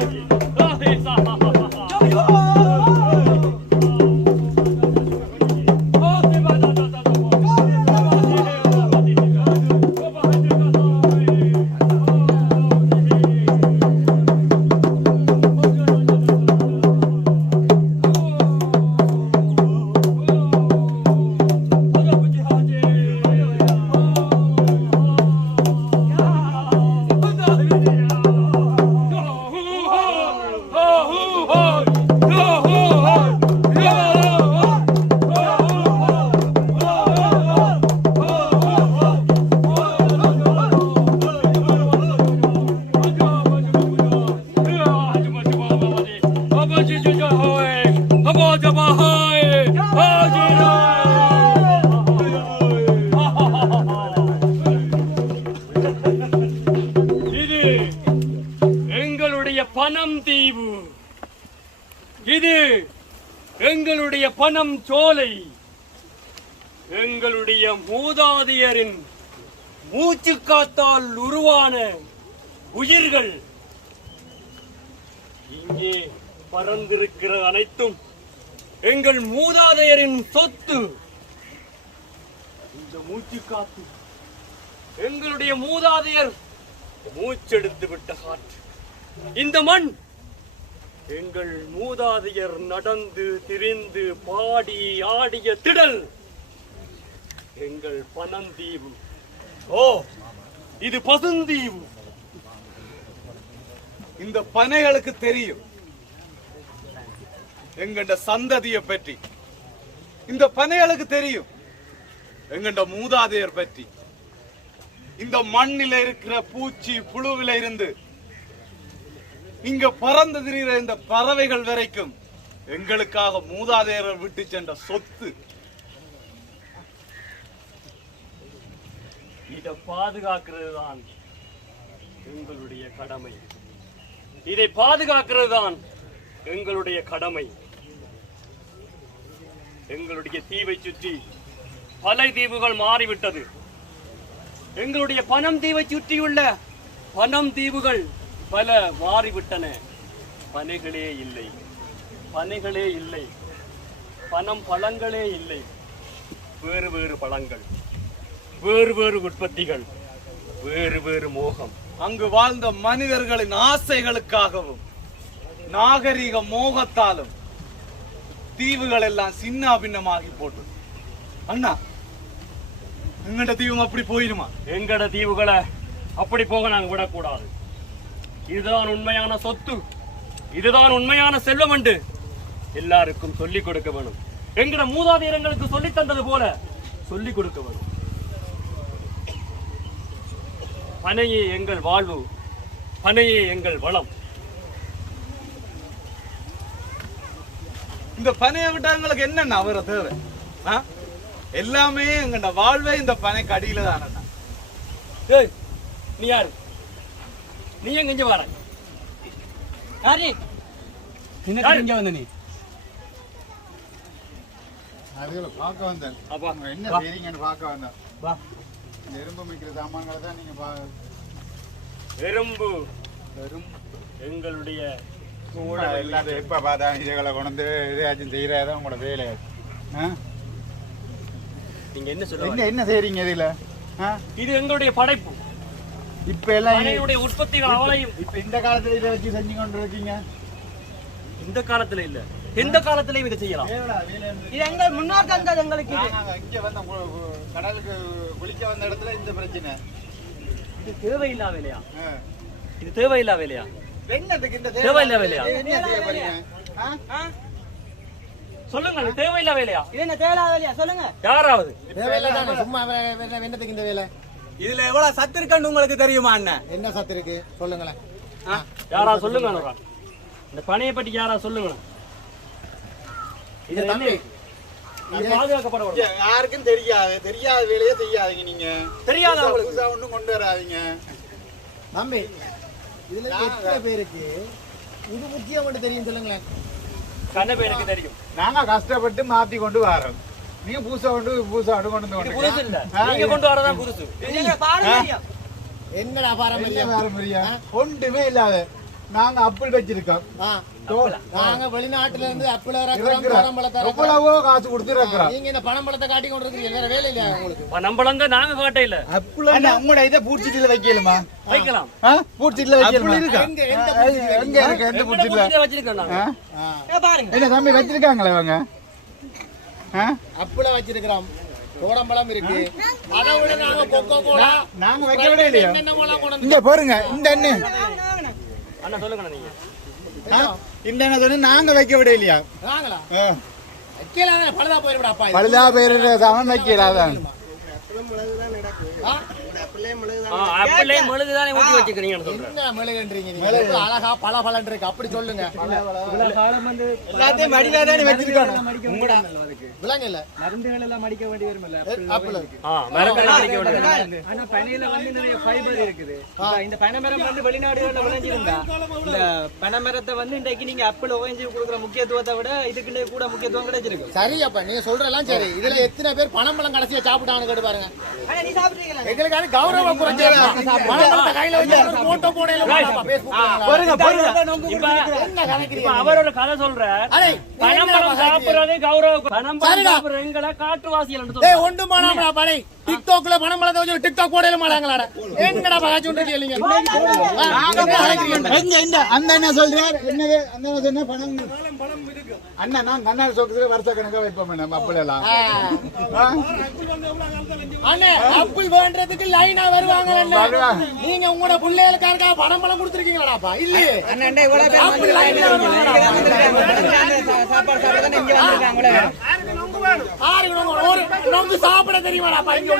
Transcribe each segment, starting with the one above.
இது மூதாதையரின் மூச்சு காத்தால் உருவான உயிர்கள் இங்கே பறந்திருக்கிற அனைத்தும் எங்கள் மூதாதையரின் சொத்து. இந்த மூச்சு காத்து எங்களுடைய மூதாதையர் மூச்செடுத்து விட்ட காற்று. இந்த மண் எங்கள் மூதாதையர் நடந்து திரிந்து பாடி ஆடிய திடல். எங்கள் பனந்தீவு ஓ இது பசுந்தீவு இந்த பனைகளுக்கு தெரியும். எங்கண்ட சந்ததிய பற்றி. இந்த பனைகளுக்கு தெரியும். எங்கண்ட மூதாதையர் பற்றி. இந்த மண்ணில இருக்கிற பூச்சி புழுவில இருந்து இங்க பறந்து திரிகிற இந்த பறவைகள் வரைக்கும் எங்களுக்காக மூதாதையர் விட்டு சென்ற சொத்து இதை பாதுகாக்கிறது தான் எங்களுடைய கடமை. இதை பாதுகாக்கிறது தான் எங்களுடைய கடமை. எங்களுடைய தீவை சுற்றி பல தீவுகள் மாறிவிட்டது. எங்களுடைய பனம் தீவை சுற்றியுள்ள பனம் தீவுகள் பல மாறிவிட்டன. பனைகளே இல்லை. பனைகளே இல்லை. பனம் பழங்களே இல்லை. வேறு வேறு பழங்கள். வேறு வேறு உற்பத்திகள் வேறு வேறு மோகம். அங்கு வாழ்ந்த மனிதர்களின் ஆசைகளுக்காகவும் நாகரிக மோகத்தாலும் தீவுகள் எல்லாம் சின்ன பின்னமாகி போட்டு. அண்ணா எங்கட தீவும் அப்படி போயிருமா? எங்கட தீவுகளை அப்படி போக நாங்க விடக்கூடாது. இதுதான் உண்மையான சொத்து. இதுதான் உண்மையான செல்வம் என்று எல்லாருக்கும் சொல்லிக் கொடுக்க வேணும். எங்கட மூதாதையரங்களுக்கு சொல்லித் தந்தது போல சொல்லிக் கொடுக்க வேணும். பனையே எங்கள் வாழ்வு பனையே எங்கள் வளம். இந்த பனையை விட்டா எங்களுக்கு என்னண்ணா அவர தேவை? ஆ? எல்லாமே எங்கட வாழ்வே இந்த பனைக்கு அடியில தானண்ணா. ஏய் நீ யாரு? நீ எங்க இங்க வர? யாரு என்ன இங்க வந்த நீ? அதுகளை பார்க்க வந்தேன். அப்பா. என்ன. செய்றீங்கன்னு பார்க்க வந்தேன். வா. இந்த எறும்பு மிக்கிற சாமான்களை தான் நீங்க பா எறும்பு. எங்களுடைய கூட இல்லாத எப்ப பார்த்தா இதுகளை கொண்டு இதையாச்சும் செய்யறதான் உங்களோட வேலை. ஆ? நீங்க என்ன சொல்ல என்ன என்ன செய்றீங்க இதுல? ஆ? இது எங்களுடைய படைப்பு. இப்ப எல்லாம் பனையுடைய உற்பத்திகள் அவளையும். இப்ப இந்த காலத்துல இதை வச்சு செஞ்சு கொண்டு இருக்கீங்க. இந்த காலத்துல இல்ல. எந்த காலத்திலையும் இதை செய்யலாம். இது எங்க முன்னோர் தந்தது எங்களுக்கு இங்க வந்த கடலுக்கு குளிக்க வந்த இடத்துல இந்த பிரச்சனை. இது தேவையில்லா வேலையா? ஆ. இது தேவையில்லா வேலையா? தேவையில்லை வேலையா? என்ன? சொல்லுங்க இது தேவையில்லா வேலையா? இது என்ன தேவையில்லாத வேலையா? சொல்லுங்க. யாராவது? சும்மா வே- வே- என்னத்துக்கு இந்த வேலை? இதுல எவ்வளவு சத்து இருக்குன்னு உங்களுக்கு தெரியுமா அண்ணன் என்ன சத்து இருக்கு? சொல்லுங்களேன். யாரா சொல்லுங்க. இந்த பனையை பற்றி யாரா சொல்லுங்க இது தம்பி யாருக்கும் தெரியாது. தெரியாத வேலையே செய்யாதீங்க நீங்க. தெரியாத புதுசா- புதுசா ஒண்ணும் கொண்டு வராதீங்க. தம்பி இதுல எத்தனை பேருக்கு? இது முக்கியம் மட்டும் தெரியும் சொல்லுங்களேன். கண்ண பேருக்கு தெரியும். நாங்க கஷ்டப்பட்டு மாத்தி கொண்டு வரோம். நீங்க பூசா கொண்டு பூசா கொண்டு கொண்டு வந்து புதுசு இல்ல. நீங்க கொண்டு வரதான் புதுசு. என்னடா என்ன பாரம்பரியம்? பாரம்பரியம் ஒன்றுமே இல்லாத. நாங்க அப்பிள் வச்சிருக்கோம். நாங்க வெளிநாட்டுல இருந்து அப்பிள இறக்குறோம். பனம்பழத்தை எவ்வளவோ காசு கொடுத்து இருக்கிறோம் நீங்க இந்த பனம்பழத்தை காட்டி கொண்டு இருக்கீங்க வேற வேலை இல்லையா உங்களுக்கு? நம்மளங்க நாங்க காட்டையில. அண்ணா, உங்களோட இதை பூச்சிட்டில வைக்கலுமா? வைக்கலாம். பூச்சிட்டில வைக்கலுமா? எங்க இருக்கு? எந்த பூச்சிட்டில வச்சிருக்கோம் நாங்க. பாருங்க. என்ன தம்பி வச்சிருக்காங்களே இவங்க? அப்பிள வச்சிருக்கிறோம். கோடம்பழம் இருக்கு. அதை விட நாங்க கொக்கோ கோலா நாங்க வைக்க விட இல்லையா? என்னென்ன மூலம் கொண்டு இங்க பாருங்க இந்த அண்ணா சொல்லுங்க நீங்க? இந்த சொன்னா நாங்க வைக்க விட இல்லையா. வைக்கல பழுதா இது. பழுதா பேரு சமன் வைக்கலாதான் ஆ? அப்படியே மெழுகுதானே ஊட்டி வச்சுக்கிறீங்கன்னு சொல்றேன் என்ன மெழுகுன்றீங்க நீங்க? அழகா பல பலன் இருக்கு அப்படி சொல்லுங்க. எல்லாத்தையும் மடியில தானே வச்சிருக்காங்க. விலங்கு இல்ல மருந்துகள் எல்லாம் மடிக்க வேண்டி வரும்ல. அப்பிள் ஆ மரக்கறி அடிக்க விடுங்க ஆனா பனையில வந்து நிறைய ஃபைபர் இருக்குது. இந்த பனைமரம் வந்து வெளிநாடுகள்ல விளைஞ்சிருந்தா இந்த பனைமரத்தை வந்து இன்றைக்கு நீங்க ஆப்பிள் ஓஎன்ஜி கொடுக்குற முக்கியத்துவத்தை விட இதுக்கு கூட முக்கியத்துவம் கிடைச்சிருக்கு. சரி அப்ப நீங்க சொல்றதெல்லாம் சரி. இதுல எத்தனை பேர் பணம்பழம் கடைசியா சாப்பிட்டாங்கன்னு கேட்டு பாருங்க. நீ சாப்பிட்டீங்களா எங்களுக்கு அது கௌரவம் குறைஞ்சது அவரோட கதை சொல்ற சாப்பிடுறது காட்டுவாசிகள் படை டிக்டாக்ல வச்சு டிக்டாக் மாட்டாங்களாடா பகாச்சு அந்த என்ன சொல்றார் என்னது அந்த என்ன சொன்ன பணம் அண்ணா நான் கண்ணாடி சொக்கத்துல வருஷ கணக்கா வைப்போம் எல்லாம்? அண்ணே அப்பிள் வேண்டதுக்கு லைனா வருவாங்க. நீங்க உங்களோட பிள்ளைகளுக்காக பணம்பழம் கொடுத்துருக்கீங்களாப்பா இல்லையே. ஒரு நொங்கு சாப்பிட தெரியுமாடாப்பா இங்க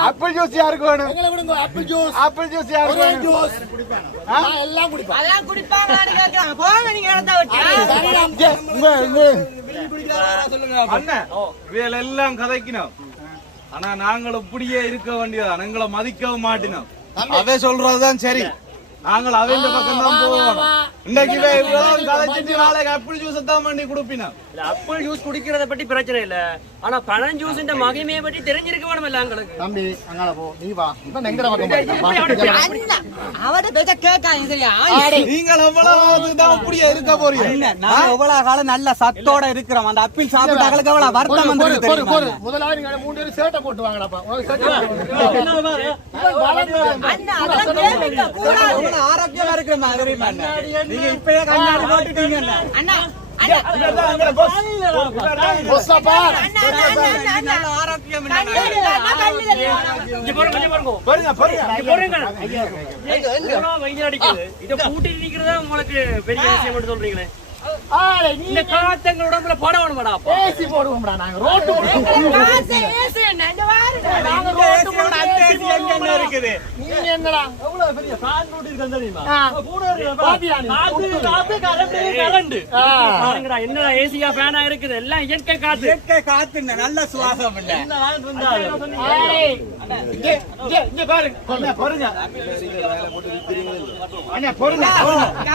ஆப்பிள் ஜூஸ் யாருக்கு வேணும்? ஆப்பிள் ஜூஸ் ஆப்பிள் ஜூஸ் யாருக்கு வேணும்? ஜூஸ் நான் எல்லாம் குடிப்பேன். அதெல்லாம் குடிப்பாங்களான்னு கேட்கறாங்க போங்க நீங்க அண்ணன் இவையில எல்லாம் கதைக்கணும் ஆனா நாங்கள் இப்படியே இருக்க வேண்டியதான் எங்களை மதிக்கவும் மாட்டினோம். அவ சொல்றதுதான் சரி. நாங்கள் அவன் பக்கம் தான் போவோம் இன்னைக்கு இவ்வளவு கதைச்சிட்டு நாளைக்கு ஆப்பிள் ஜூஸ் தான் பண்ணி கொடுப்பினோம் இல்ல, ஆப்பிள் ஜூஸ் குடிக்கிறத பத்தி பிரச்சனை இல்ல. ஆனா பழம் ஜூஸ் மகிமையை பற்றி தெரிஞ்சிருக்க வேணும் இல்ல எங்களுக்கு தம்பி அங்கால போ. நீ வா. இப்ப எங்கட பக்கம் அவட பேச்ச கேட்காங்க சரியா? நீங்கள் எவ்வளவு தான் அப்படியே இருக்க போறீங்க? நான் எவ்வளவு காலம் நல்ல சத்தோட இருக்கிறோம். அந்த அப்பிள் சாப்பிட்டாங்களுக்கு எவ்வளவு வருத்தம் வந்து தெரியுமா? முதலாவது நீங்க மூணு பேரும் சேட்டை போட்டு வாங்கடாப்பா உனக்கு சேட்டை எவ்வளவு ஆரோக்கியமா இருக்கு மாதிரி நீங்க இப்பயே கண்ணாடி போட்டுட்டீங்க நிக்கிறதா உங்களுக்கு பெரிய விஷயம் சொல்றீங்களே. இந்த காத்தங்க உடம்புல போட வேணுமாடா அப்போ ஏசி போடுவோம்டா நாங்க ரோட்டு நாங்க ரோட்டு போட என்ன இருக்குது நீங்க என்னடா எவ்வளவு பெரிய ஃபேன் போட்டு இருக்கு தெரியுமா ஆ. கூட இருக்கு பாத்தியா நீ? காத்து காத்து கரண்ட் கரண்ட் ஆ. பாருங்கடா என்னடா ஏசியா ஃபேனா இருக்குது எல்லாம் இயற்கை காத்து இயற்கை காத்து நல்ல சுவாசம் இல்ல என்ன நாள் இருந்தாலும் ஆளே இங்க இங்க இங்க பாருங்க அண்ணா, பாருங்க அண்ணா, பொறுங்க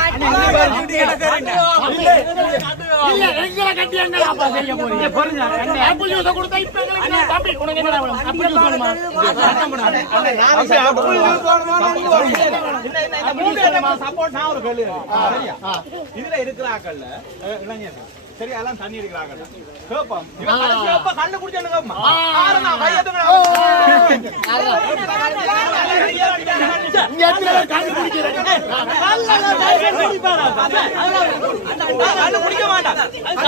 இல்ல எங்களை கட்டி என்னடாப்பா செய்ய போறீங்க இதுல இருக்கிறாக்கள்ல அஹ், இளைஞர்கள். சரி எல்லாம் தண்ணி இருக்கிறாங்கல்ல கேப்போம் இவன் கடைசி எப்ப கண்ணு குடிச்சானு கேப்போம் ஆறுனா கையெழுத்துங்க இங்க எத்தனை பேர் கண்டு பிடிக்கிறீங்க கண்ணு குடிக்க மாட்டான். அது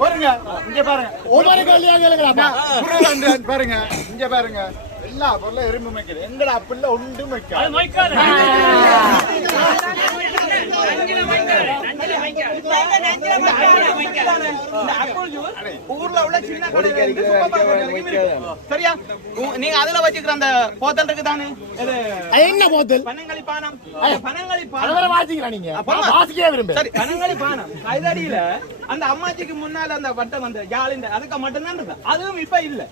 பாருங்க. இங்க, பாருங்க. ஒவ்வொரு கல்யாணம் கேளுங்கடாப்பா புரியல, பாருங்க. இங்க பாருங்க. எல்லா பொருளும் எறும்பு வைக்கிறது எங்கட அப்படில ஒன்றும் வைக்காது ஊர்ல உள்ள சின்ன கடையில வரைக்கும் இருக்கு. சரியா நீங்க அதுல வச்சுக்கிற அந்த போத்தல் இருக்கு தானே என்ன போத்தல்? பனங்களி பானம். பனங்களி பானம். வாசிக்கிறா நீங்க. வாசிக்கவே விரும்புறேன் சரி பனங்களி பானம். கைதடியில அந்த அம்மாச்சிக்கு முன்னால அந்த வட்டம் அந்த ஜாலிந்த அதுக்கு மட்டும்தான் இருக்கு. அதுவும் இப்ப இல்ல.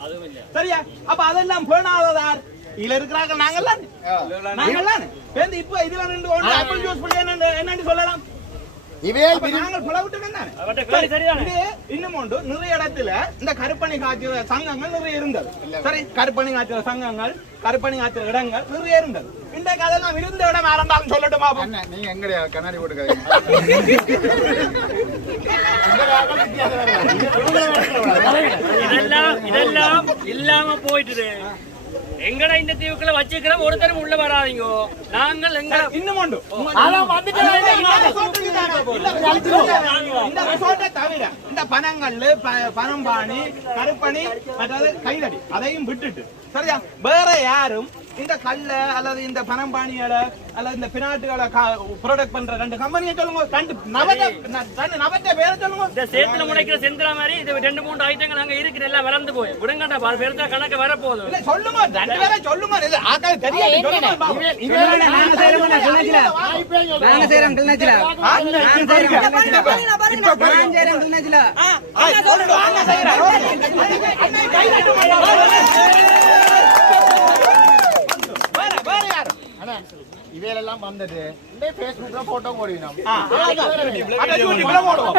சரியா? அப்ப அதெல்லாம் பேணாததார். இதுல இருக்கிறாங்க நாங்கெல்லாம். நாங்கெல்லாம். பேருந்து இப்ப இதுல ரெண்டு ஒன்று ஆப்பிள் ஜூஸ் பண்ணி என்ன என்னன்னு சொல்லலாம். இவே நாங்கள் சரிதானே? இது இன்னும் ஒன்று நிறைய இடத்துல இந்த கருப்பணி காய்ச்சல் சங்கங்கள் நிறைய இருந்தது. சரி கருப்பணி காய்ச்சல் சங்கங்கள் கருப்பணி காய்ச்சல் இடங்கள் நிறைய இருந்தது. இன்றைக்கு அதெல்லாம் இருந்த இடம் ஆரம்பாலும் சொல்லட்டுமா நீங்க எங்கடைய கண்ணாடி போட்டுக்காதீங்க? இதெல்லாம் இதெல்லாம் இல்லாம போயிட்டுது. எங்கட இந்த தீவுக்குள்ள வச்சுக்கிறோம் ஒருத்தரும் உள்ள வராதீங்க. நாங்கள் எங்க இன்னும் வந்துட்டு இந்த resort-ஐ தவிர இந்த பனங்கல்லு ப- பனம்பாணி கருப்பணி அதாவது கைதடி அதையும் விட்டுட்டு. சரியா? வேற யாரும் இந்த கல்ல அல்லது இந்த பனம்பாணிகளை அல்லது இந்த பினாட்டுகளை ப்ரொடக்ட் பண்ற ரெண்டு கம்பெனியை சொல்லுங்க ரெண்டு நவட்ட ரெண்டு நவட்ட பேரை சொல்லுங்க இந்த சேத்துல முளைக்கிற செந்திரா மாதிரி இது ரெண்டு மூணு ஐட்டங்கள் அங்க இருக்கு எல்லாம் வளர்ந்து போய் விடுங்கடா பாரு பெருசா கணக்கு வரப்போகுது இல்ல சொல்லுங்க ரெண்டு பேரை சொல்லுங்க இது ஆக்கள் தெரியாது சொல்லுங்க பாப்போம். நாங்க செய்யறோம் கிளிநொச்சில நாங்க செய்யறோம் கிளிநொச்சில ஆ, ஆ, சொல்லுங்க, வாங்க செய்யறேன். ஓகே. அண்ணா, கை தட்டுங்க. வேற வேற இவையிலெல்லாம் வந்தது. வந்துட்டு இந்த பேஸ்புக்ல போட்டோ அதை யூடியூப்ல போடுவோம்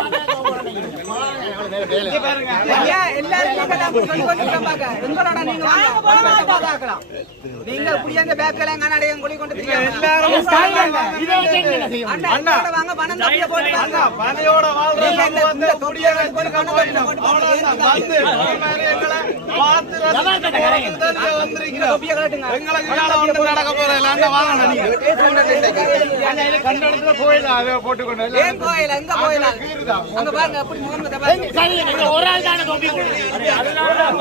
நீங்க தான் சொல்லி கொண்டிருக்க பாக்க. எங்களோட நீங்க வாங்க. பாக்கலாம். நீங்க இப்படி அந்த பேக்கெல்லாம் கண்ணாடியும் கொடி கொண்டு வாங்க பணம் தப்பிய போட்டு வாங்க. வாழ்ற. எங்களுக்கு நடக்க வாங்க நீங்க கண்ட இடத்துல கோயில் அதை போட்டுக்கொண்டு ஏன் கோயில? எங்க கோயில? அங்க பாருங்க சரி நீங்க ஒரு ஆள் தானே தொப்பி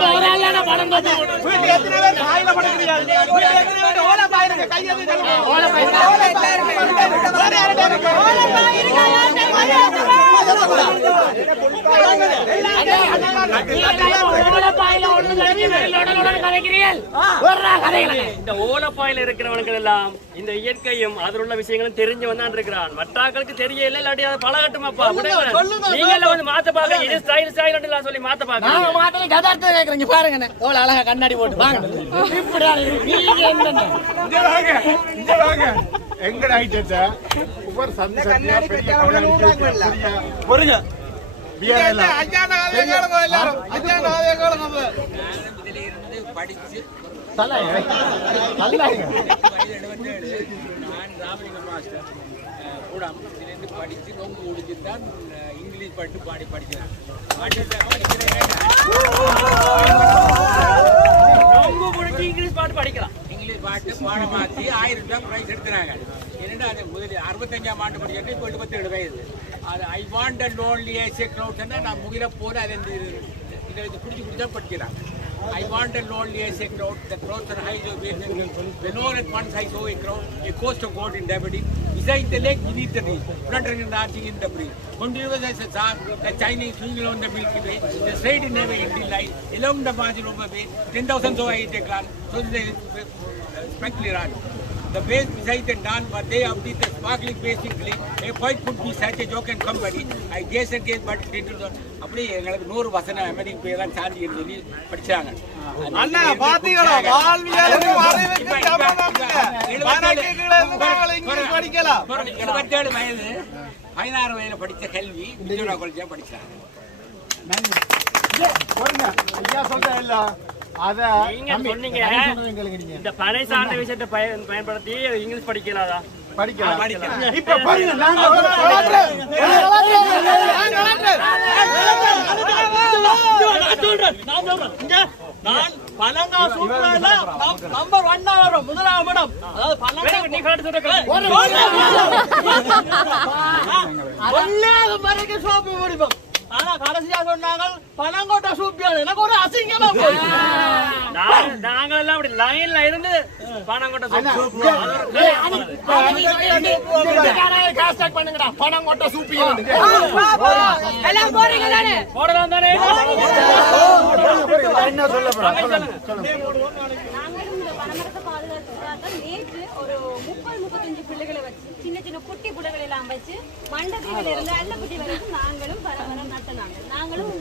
ஒரு ஆள் தானே பணம் தொப்பி வீட்டுல எத்தனை பேர் காயில படுக்கிறீங்க? வீட்டுல எத்தனை பேர் ஓலை பாயிருங்க கையெழுத்து சொல்லுங்க ஓலை ஓலை எல்லாருமே வேற யார்கிட்ட இருக்கு? இந்த ஓலப்பாயில இருக்கிறவனுக்கு எல்லாம் இந்த இயற்கையும் அதில் உள்ள விஷயங்களும் தெரிஞ்சவன் தான் இருக்கிறான். மற்றாக்களுக்கு தெரியல இல்லாட்டி அதை பழகட்டுமாப்பா. நீங்க எல்லாம் வந்து மாத்த பாக்க இது ஸ்டைல் ஸ்டைல் சொல்லி மாத்த பாக்க நாங்க மாத்திரம் கதார்த்தம் கேக்குறீங்க பாருங்க எவ்வளவு அழகா கண்ணாடி போட்டு வாங்க. இப்படி நீங்க எங்கட ஐட்டத்தை? கண்ணாடி பொறுங்க தலாங்க நான் ராமலிங்க மாஸ்டர் அஹ், கூடம் இதுலேருந்து படித்து நோம்பு முடிச்சு தான் இங்கிலீஷ் பாட்டு பாடி படிக்கிறேன் பாட்டு படிக்கிறேன் ரொம்ப முடிச்சு இங்கிலீஷ் பாட்டு படிக்கலாம். முதலி பாட்டு பாடமாற்றி ஆயிரம் ரூபாய் ப்ரைஸ் எடுத்துனாங்க என்னடா அது முதலி அறுபத்தஞ்சாம் ஆண்டு படிக்கிறது இப்போ எழுபத்தேழு வயது அது ஐ வாண்ட் அண்ட் ஓன்லி ஏசிய க்ளவுட்னா நான் முகில போது அது இந்த இதை வச்சு பிடிச்சி பிடிச்சா படிக்கலாம் I wandered lonely as a cloud that floats on high o'er vales and once I saw a crowd a host of golden daffodils beside the lake இனி இந்த நீ fluttering in arching the breeze continuous as a shark, the Chinese swinging on the Milky Way, the straight in the Indian line, along the sparkly run the base beside the dawn but they of the sparkling basically a fight could be such a joke and comedy I guess and guess but it did not. அப்படியே எங்களுக்கு நூறு வசனம் அமெரிக்க பேர் தான் சாந்தி சொல்லி படிச்சாங்க. அண்ணா பாத்தீங்களா? வாழ்வியலுக்கு நாங்கள் இங்கிலீஷ் படிக்கலாம். எழுபத்தேழு வயது பதினாறு வயதுல படித்த கல்வி விஜயநா காலேஜா படிச்சாங்க. ஐயா சொல்ற இந்த பனை சார்ந்த விஷயத்தை பயன் பயன்படுத்தி இங்கிலீஷ் படிக்கலாதா படிக்கலாம் இப்ப பாருங்க நாங்க நான் பழங்கா சூப்பர்ல நம்பர் ஒன்னா வரும் முதலாம் இடம் அதாவது பழங்கா நீ கரெக்ட் சொல்ற ஒல்லாத மறைக்க சோப்பு முடிப்போம் கடைசியா சொன்னாங்க பழங்கோட்டை சூப்பியாது எனக்கு ஒரு அசிங்கமா போய் நாங்க- நாங்களெல்லாம் அப்படி லைன்ல இருந்து பணம் கொட்ட சொத்து. அது ஒரு ஏய், அது- அது இந்த- இந்த காரையை hashtag பண்ணுங்கடா. பணம் கொட்ட சூப்பி எல்லாம் போறீங்க தானே? போடலாம் தானே. என்ன சொல்ல ஒரு முப்பது முப்பத்தஞ்சு பிள்ளைகளை வச்சு சின்ன சின்ன குட்டி பிள்ளைகளை எல்லாம் வச்சு மண்டபத்தில் இருந்து அல்லக்குட்டி வரைக்கும் நாங்களும் நாங்களும்.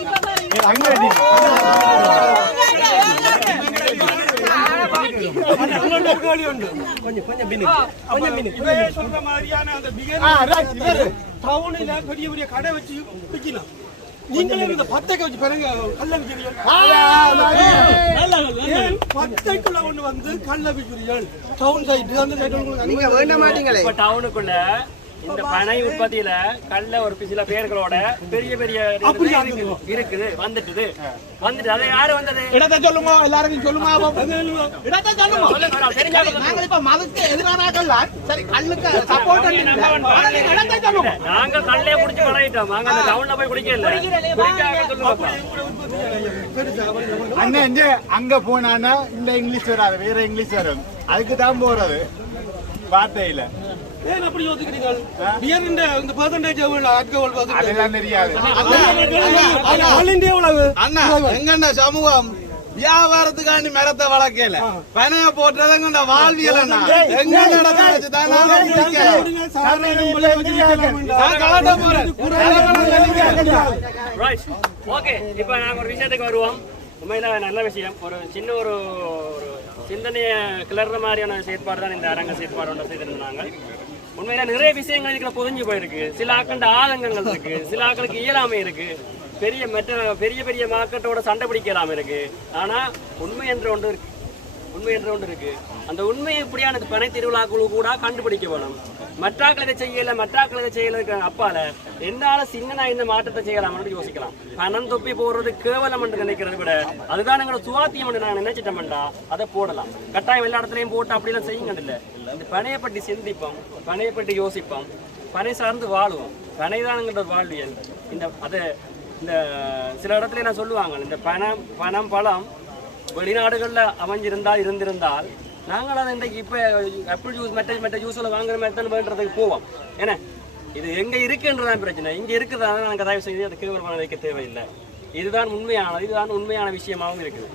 இப்ப பாருங்க. பெரிய பெரிய கடை வச்சு விற்கலாம் நீங்களே இந்த பத்தைக்கு வச்சு பாருங்க கல்ல. ஏன் பத்தைக்குள்ள ஒண்ணு வந்து கல்ல விற்கிறீர்கள் டவுன் சைடு அந்த சைடு நீங்க வேண்ட மாட்டீங்களே. இப்ப டவுனுக்குள்ள இந்த பனை உற்பத்தியில கல்ல ஒரு சில பேர்களோட பெரிய பெரிய இருக்குது. வந்துட்டுது. வந்துட்டு அது யாரு வந்தது? இடத்தை சொல்லுங்க எல்லாருக்கும் சொல்லுங்க. இடத்தை சொல்லுங்க. நாங்கள் இப்ப மதத்துக்கு எதிரானாக்கள் சரி கல்லுக்கு சப்போர்ட் இடத்தை சொல்லுங்க. நாங்க கல்லே குடிச்சு பழகிட்டோம். நாங்க அந்த டவுன்ல போய் குடிக்கல. அண்ணன் இங்க அங்க போனானா இந்த இங்கிலீஷ் வராது வேற இங்கிலீஷ் வரும். அதுக்கு தான் போறது. வார்த்தையில. ஏன் அப்படி யோசிக்கிறீங்க பியர் இந்த இந்த பெர்சன்டேஜ் எவ்வளவு ஆட்கள் அதெல்லாம் தெரியாது. ஆல் இந்தியா எவ்வளவு? அண்ணா எங்கண்ணா சமூகம்? வியாபாரத்துக்காண்டி மரத்தை வளர்க்கல பனைய போட்டதுங்க வாழ்வியல் எங்க ஓகே இப்போ நாங்கள் ஒரு விஷயத்துக்கு வருவோம். உண்மையில நல்ல விஷயம். ஒரு சின்ன ஒரு ஒரு சிந்தனையை கிளற மாதிரியான செயற்பாடு தான் இந்த அரங்க செயற்பாடு செய்திருந்தாங்க. உண்மையில நிறைய விஷயங்கள் இதுக்குள்ள புரிஞ்சு போயிருக்கு. சில ஆக்கண்ட ஆதங்கங்கள் இருக்கு. சில ஆக்களுக்கு இயலாமை இருக்கு. பெரிய மற்ற பெரிய பெரிய மார்க்கெட்டோட சண்டை பிடிக்கலாம இருக்கு. ஆனா உண்மை என்ற ஒன்று இருக்கு. உண்மை என்ற ஒன்று இருக்கு. அந்த உண்மையை இப்படியான பனை திருவிழாக்குழு கூட கண்டுபிடிக்க வேணும். மற்றாக்கள் இதை செய்யல மற்றாக்கள் இதை செய்யல அப்பால என்னால சின்னனா இந்த மாற்றத்தை செய்யலாம்னு யோசிக்கலாம். பணம் தொப்பி போடுறது கேவலம் என்று நினைக்கிறத விட அதுதான் எங்களோட சுவாத்தியம் என்று நான் நினைச்சிட்டோம்டா அதை போடலாம். கட்டாயம் எல்லா இடத்துலையும் போட்டு அப்படிலாம் செய்யுங்க இல்ல இந்த பனையை பற்றி சிந்திப்போம் பனையை பற்றி யோசிப்போம். பனை சார்ந்து வாழுவோம். பனைதானுங்கிறது வாழ்வியல். இந்த அதை இந்த சில இடத்துல என்ன சொல்லுவாங்க? இந்த பணம் பணம் பழம் வெளிநாடுகளில் அமைஞ்சிருந்தால் இருந்திருந்தால் நாங்கள் அதை இன்றைக்கு இப்போ ஆப்பிள் ஜூஸ் மெட்ட மெட்ட ஜூஸில் வாங்குற மாதிரி தான் வேண்டதுக்கு போவோம். ஏன்னா இது எங்கே இருக்குன்றதான் பிரச்சனை. இங்கே இருக்கிறதால நாங்கள் தயவு செய்து அது கேவலமான வைக்க தேவையில்லை. இதுதான் உண்மையான இதுதான் உண்மையான விஷயமாகவும் இருக்குது.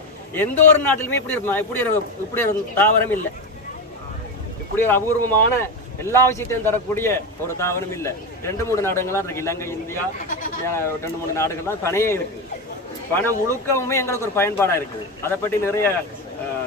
எந்த ஒரு நாட்டிலுமே இப்படி இருப்பான் இப்படி ஒரு இப்படி ஒரு தாவரம் இல்லை. இப்படி ஒரு அபூர்வமான எல்லா விஷயத்தையும் தரக்கூடிய ஒரு தாவரம் இல்லை. ரெண்டு மூணு நாடுகள்லாம் இருக்குது இலங்கை இந்தியா ரெண்டு மூணு நாடுகள்லாம் தனியே இருக்குது பணம் முழுக்கவுமே எங்களுக்கு ஒரு பயன்பாடாக இருக்குது. அதை பற்றி நிறைய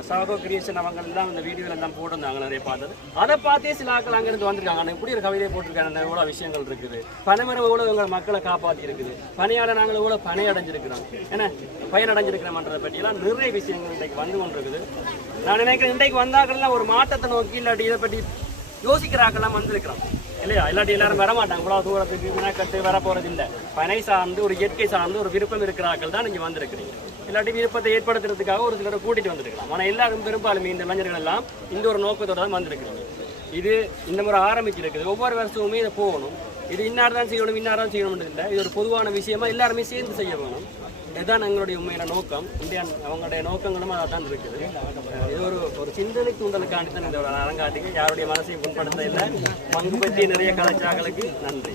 சாகோ கிரியேஷன் அவங்க எல்லாம் அந்த வீடியோவில் எல்லாம் போட்டிருந்தாங்க நிறைய பார்த்தது. அதை பார்த்தே சில ஆக்கள் அங்கேருந்து வந்திருக்காங்க. ஆனால் இப்படி ஒரு கவிதை போட்டிருக்காங்க எவ்வளோ விஷயங்கள் இருக்குது. பனைமரம் எவ்வளோ எங்கள் மக்களை காப்பாற்றி இருக்குது பணியாளர் நாங்கள் எவ்வளோ பணி அடைஞ்சிருக்கிறோம் ஏன்னா பயன் அடைஞ்சிருக்கிறோம்ன்றதை பற்றியெல்லாம் நிறைய விஷயங்கள் இன்றைக்கு வந்து கொண்டிருக்குது. நான் நினைக்கிறேன் இன்றைக்கு வந்தாக்கள்லாம் ஒரு மாற்றத்தை நோக்கி இல்லாட்டி இதை பற்றி யோசிக்கிறாக்கெல்லாம் வந்திருக்கிறோம் இல்லையா? இல்லாட்டி எல்லாரும் வர இவ்வளோ தூரத்துக்கு மெனக்கட்டு வர போகிறது இல்லை பனை சார்ந்து ஒரு இயற்கை சார்ந்து ஒரு விருப்பம் இருக்கிறார்கள் தான் நீங்கள் வந்திருக்கிறீங்க இல்லாட்டி விருப்பத்தை ஏற்படுத்துறதுக்காக ஒரு சிலரை கூட்டிகிட்டு வந்திருக்கலாம் ஆனால் எல்லாரும் பெரும்பாலும் இந்த இளைஞர்கள் எல்லாம் இந்த ஒரு நோக்கத்தோடு தான் வந்திருக்கிறீங்க இது இந்த முறை ஆரம்பிச்சிருக்குது. ஒவ்வொரு வருஷமுமே இதை போகணும். இது இன்னார் தான் செய்யணும் இன்னார் தான் செய்யணும் இல்லை. இது ஒரு பொதுவான விஷயமா எல்லாருமே சேர்ந்து செய்ய வேணும். இதுதான் எங்களுடைய உண்மையான நோக்கம். இந்தியா அவங்களுடைய நோக்கங்களும் அதான் இருக்குது. இது ஒரு ஒரு சிந்தனை தூண்டலுக்காண்டி தான் இந்த ஒரு அரங்காட்டிக்கு யாருடைய மனசையும் புண்படுத்த இல்லை பங்கு பற்றி நிறைய கலைச்சாக்களுக்கு நன்றி.